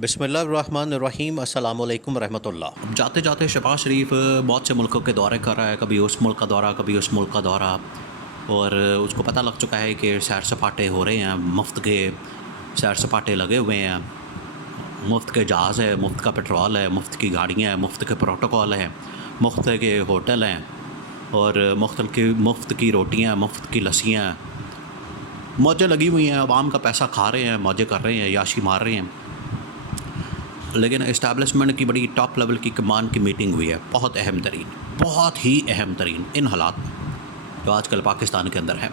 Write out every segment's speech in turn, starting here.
बिस्मिल्लाहिर्रहमानिर्रहीम अस्सलामु अलैकुम रहमतुल्लाह। अब जाते जाते शहबाज शरीफ बहुत से मुल्कों के दौरे कर रहा है, कभी उस मुल्क का दौरा, कभी उस मुल्क का दौरा। और उसको पता लग चुका है कि सैर सपाटे हो रहे हैं, मुफ्त के सैर सपाटे लगे हुए हैं, मुफ्त के जहाज़ है, मुफ्त का पेट्रोल है, मुफ्त की गाड़ियाँ हैं, मुफ्त के प्रोटोकॉल हैं, मुफ्त के होटल हैं और मुफ्त की रोटियाँ, मुफ्त की लस्सियाँ, मौजें लगी हुई हैं। आवाम का पैसा खा रहे हैं, मौजें कर रहे हैं, याशी मार रहे हैं। लेकिन इस्टेब्लिशमेंट की बड़ी टॉप लेवल की कमान की मीटिंग हुई है, बहुत ही अहम तरीन इन हालात में जो आजकल पाकिस्तान के अंदर है।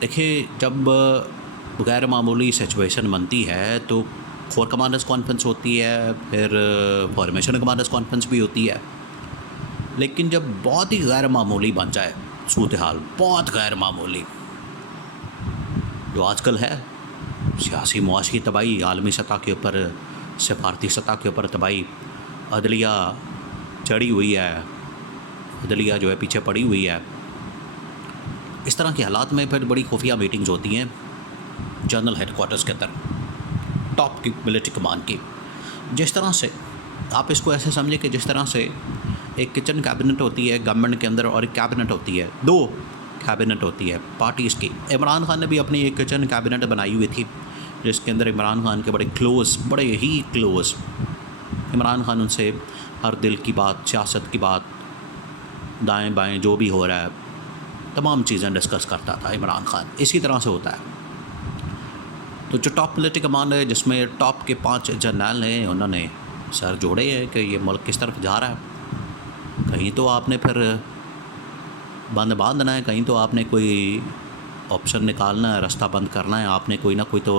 देखिए, जब गैर मामूली सिचुएशन बनती है तो कोर कमांडर्स कॉन्फ्रेंस होती है, फिर फॉर्मेशन कमांडर्स कॉन्फ्रेंस भी होती है। लेकिन जब बहुत ही गैर मामूली बन जाए सूरत हाल, बहुत गैर मामूली जो आजकल है, सियासी मुआशी तबाही, आलमी सतह के ऊपर, सफारती सतह के ऊपर तबाही, अदलिया चढ़ी हुई है, अदलिया जो है पीछे पड़ी हुई है। इस तरह के हालात में फिर बड़ी खुफिया मीटिंग्स होती हैं जनरल हेडक्वार्टर्स के अंदर, टॉप की मिलिट्री कमान की। जिस तरह से आप इसको ऐसे समझें कि जिस तरह से एक किचन कैबिनेट होती है गवर्नमेंट के अंदर और एक कैबिनेट होती है, दो कैबिनेट होती है पार्टीज़ की। इमरान खान ने भी अपनी एक किचन कैबिनेट बनाई हुई थी जिसके अंदर इमरान खान के बड़े ही क्लोज़, इमरान खान उनसे हर दिल की बात, सियासत की बात, दाएं बाएं जो भी हो रहा है, तमाम चीज़ें डिस्कस करता था इमरान खान। इसी तरह से होता है। तो जो टॉप मिलिट्री कमांड है, जिसमें टॉप के 5 जनरल हैं, उन्होंने सर जोड़े हैं कि ये मुल्क किस तरफ जा रहा है। कहीं तो आपने फिर बंद बांधना है, कहीं तो आपने कोई ऑप्शन निकालना है, रास्ता बंद करना है। आपने कोई ना कोई तो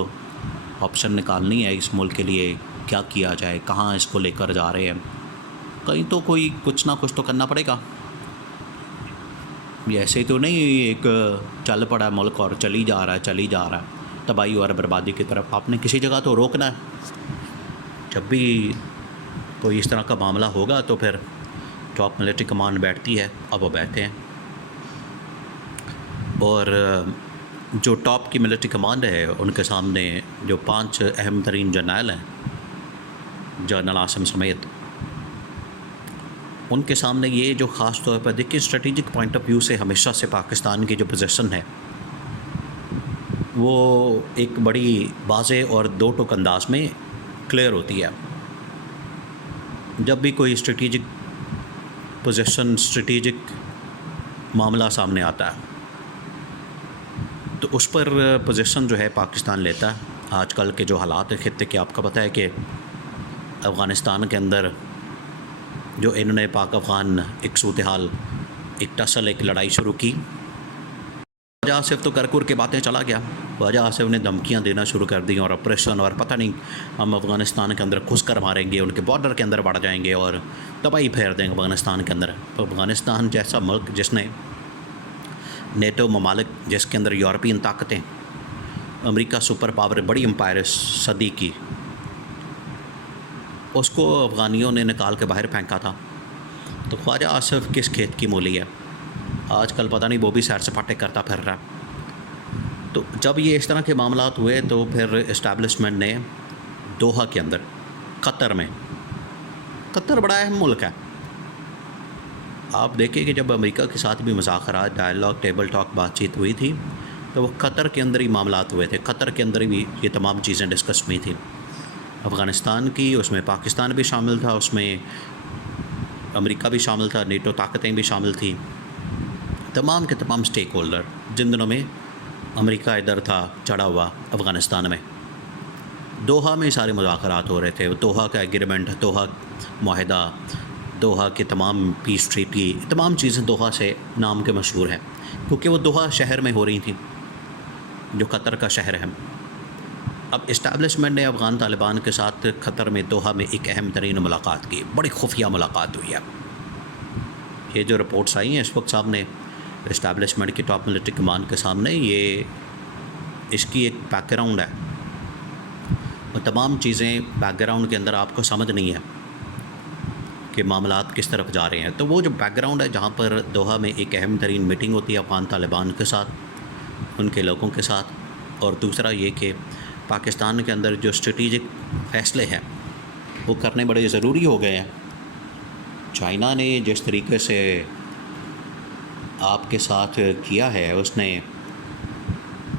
ऑप्शन निकालनी है इस मुल्क के लिए, क्या किया जाए, कहाँ इसको लेकर जा रहे हैं। कहीं तो कोई कुछ ना कुछ तो करना पड़ेगा। ये ऐसे तो नहीं एक चल पड़ा मुल्क और चली जा रहा है तबाही और बर्बादी की तरफ। आपने किसी जगह तो रोकना है। जब भी कोई इस तरह का मामला होगा तो फिर टॉप मिलिट्री कमांड बैठती है। अब वो बैठे हैं और जो टॉप की मिलिट्री कमांड है उनके सामने जो 5 अहम तरीन जनरल हैं, जनरल आसिम समेत, उनके सामने ये जो ख़ास तौर पर देखिए स्ट्रेटेजिक पॉइंट ऑफ व्यू से हमेशा से पाकिस्तान की जो पोजीशन है वो एक बड़ी वाज़े और दो टुक अंदाज में क्लियर होती है। जब भी कोई स्ट्रेटेजिक पोजीशन, स्ट्रेटेजिक मामला सामने आता है तो उस पर पोजीशन जो है पाकिस्तान लेता है। आजकल के जो हालात है खित्ते के, आपको पता है कि अफ़गानिस्तान के अंदर जो इन्होंने पाक अफ़गान एक सूरत हाल, एक टसल, एक लड़ाई शुरू की। ख्वाजा आसिफ तो करकुर के बातें चला गया। ख्वाजा आसिफ ने धमकियाँ देना शुरू कर दी और ऑपरेशन और पता नहीं हम अफ़गानिस्तान के अंदर घुस कर मारेंगे, उनके बॉर्डर के अंदर बढ़ जाएंगे और तबाही फेर देंगे अफ़गानिस्तान के अंदर। तो अफ़गानिस्तान जैसा मुल्क जिसने नेटो ममालिक, जिसके अंदर यूरोपियन ताकतें, अमेरिका सुपर पावर, बड़ी एम्पायर सदी की, उसको अफ़गानियों ने निकाल के बाहर फेंका था। तो ख्वाजा आसिफ किस खेत की मूली है? आजकल पता नहीं वो भी सैर सपाटे करता फिर रहा। तो जब ये इस तरह के मामलात हुए तो फिर इस्टेब्लिशमेंट ने दोहा के अंदर, कतर में, कतर बड़ा अहम मुल्क है। आप देखिए कि जब अमेरिका के साथ भी मुज़ाकरात, डायलॉग, टेबल टॉक, बातचीत हुई थी तो वो कतर के अंदर ही मामलात हुए थे। कतर के अंदर भी ये तमाम चीज़ें डिस्कस हुई थी। अफ़गानिस्तान की, उसमें पाकिस्तान भी शामिल था, उसमें अमेरिका भी शामिल था, नेटो ताकतें भी शामिल थी, तमाम के तमाम स्टेक होल्डर, जिन दिनों में अमेरिका इधर था चढ़ा हुआ अफ़गानिस्तान में। दोहा में सारे मुज़ाकरात हो रहे थे। दोहा का एग्रीमेंट, दोहा माहिदा, दोहा के तमाम पीस ट्रीटी, तमाम चीज़ें दोहा से नाम के मशहूर हैं क्योंकि वो दोहा शहर में हो रही थी जो कतर का शहर है। अब इस्टेब्लिशमेंट ने अफ़गान तालिबान के साथ क़तर में दोहा में एक अहम तरीन मुलाकात की, बड़ी खुफिया मुलाकात हुई है। ये जो रिपोर्ट्स आई हैं इस वक्त सामने इस्टेब्लिशमेंट की टॉप मिलिट्री कमान के सामने, ये इसकी एक बैकग्राउंड है और तमाम चीज़ें बैकग्राउंड के अंदर आपको समझ नहीं है कि मामलात किस तरफ जा रहे हैं। तो वो जो बैकग्राउंड है जहाँ पर दोहा में एक अहम तरीन मीटिंग होती है अफ़गान तालिबान के साथ, उनके लोगों के साथ, और दूसरा ये कि पाकिस्तान के अंदर जो स्ट्रेटिजिक फ़ैसले हैं वो करने बड़े ज़रूरी हो गए हैं। चाइना ने जिस तरीके से आपके साथ किया है, उसने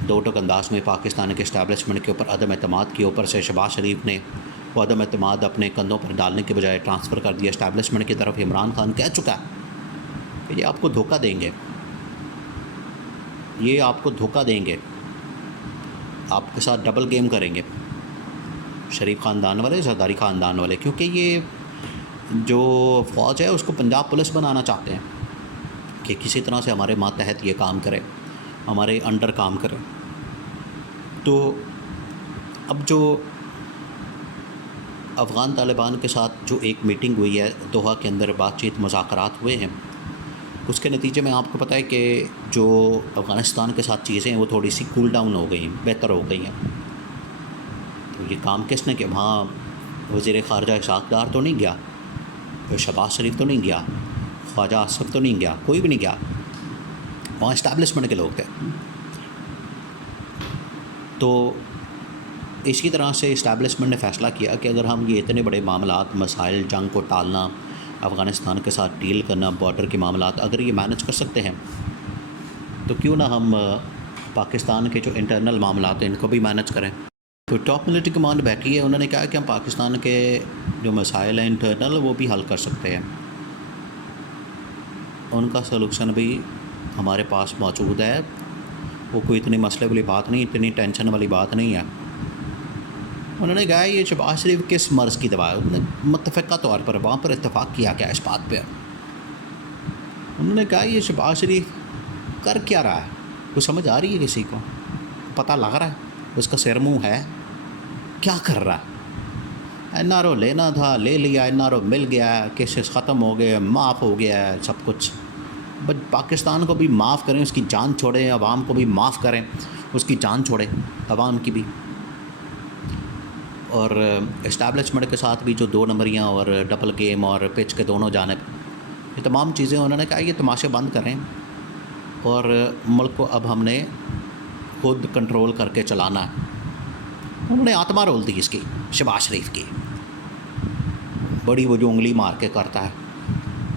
दो टोक अंदाज में पाकिस्तान के इस्टेब्लिशमेंट के ऊपर अदम एतमाद के ऊपर से शहबाज शरीफ ने वो अदम एतमाद अपने कंधों पर डालने के बजाय ट्रांसफ़र कर दिया इस्टेब्लिशमेंट की तरफ। इमरान खान कह चुका है कि ये आपको धोखा देंगे, ये आपको धोखा देंगे, आपके साथ डबल गेम करेंगे शरीफ ख़ानदान वाले, ज़रदारी ख़ानदान वाले, क्योंकि ये जो फ़ौज है उसको पंजाब पुलिस बनाना चाहते हैं कि किसी तरह से हमारे मातहत ये काम करे, हमारे अंडर काम करे। तो अब जो अफ़गान तालिबान के साथ जो एक मीटिंग हुई है दोहा के अंदर, बातचीत मुज़ाकरात हुए हैं, उसके नतीजे में आपको पता है कि जो अफ़गानिस्तान के साथ चीज़ें हैं वो थोड़ी सी कूल डाउन हो गई हैं, बेहतर हो गई हैं। तो ये काम किसने किया? वहाँ वज़ीर ख़ारजा इसहाक़ डार तो नहीं गया, शहबाज शरीफ तो नहीं गया, ख्वाजा आसिफ तो नहीं गया, कोई भी नहीं गया, वहाँ इस्टेब्लिशमेंट के लोग थे। तो इसी तरह से इस्टेब्लिशमेंट ने फ़ैसला किया कि अगर हम ये इतने बड़े मामलात, मसाइल, जंग को टालना, अफ़गानिस्तान के साथ डील करना, बॉर्डर के मामलात अगर ये मैनेज कर सकते हैं तो क्यों ना हम पाकिस्तान के जो इंटरनल मामलात हैं इनको भी मैनेज करें। तो टॉप मिलिट्री कमांड बैठी है, उन्होंने कहा कि हम पाकिस्तान के जो मसाइल हैं इंटरनल वो भी हल कर सकते हैं, उनका सलूशन भी हमारे पास मौजूद है, वो कोई इतनी मसले वाली बात नहीं, इतनी टेंशन वाली बात नहीं है। उन्होंने कहा ये शहबाज शरीफ किस मर्ज़ की दवा है, उन्होंने मुत्तफ़क़ा तौर पर वहाँ पर इत्तेफाक किया क्या इस बात पे। उन्होंने कहा ये शहबाज शरीफ कर क्या रहा है, कुछ समझ आ रही है किसी को, पता लग रहा है उसका सिर मुँह है, क्या कर रहा है। NRO लेना था, ले लिया, NRO मिल गया, केसेस ख़त्म हो गए, माफ़ हो गया है सब कुछ। बट पाकिस्तान को भी माफ़ करें, उसकी जान छोड़ें, अवाम को भी माफ़ करें, उसकी जान छोड़ें अवाम की भी। और इस्टेब्लिशमेंट के साथ भी जो दो नंबरियाँ और डबल गेम और पिच के दोनों जानिब, ये तमाम चीज़ें उन्होंने कहा ये तमाशे बंद करें और मुल्क को अब हमने खुद कंट्रोल करके चलाना है। उन्होंने आत्मा रोल दी इसकी, शहबाज शरीफ की बड़ी, वो जो उंगली मार के करता है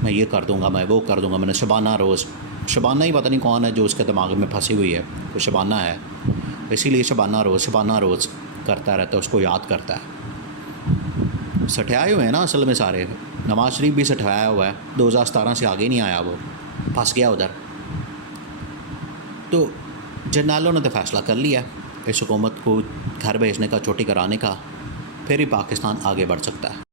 मैं ये कर दूँगा, मैं वो कर दूँगा। मैंने शबाना रोज़, शबाना ही पता नहीं कौन है जो उसके दिमाग में फंसी हुई है, वो शबाना है, इसीलिए शबाना रोज़ करता रहता है, उसको याद करता है। सठियाए हुए हैं ना असल में सारे, नवाज शरीफ भी सठियाया हुआ है, 2017 से आगे नहीं आया, वो फंस गया उधर। तो जर्नलों ने तो फ़ैसला कर लिया इस हुकूमत को घर भेजने का, चोटी कराने का, फिर ही पाकिस्तान आगे बढ़ सकता है।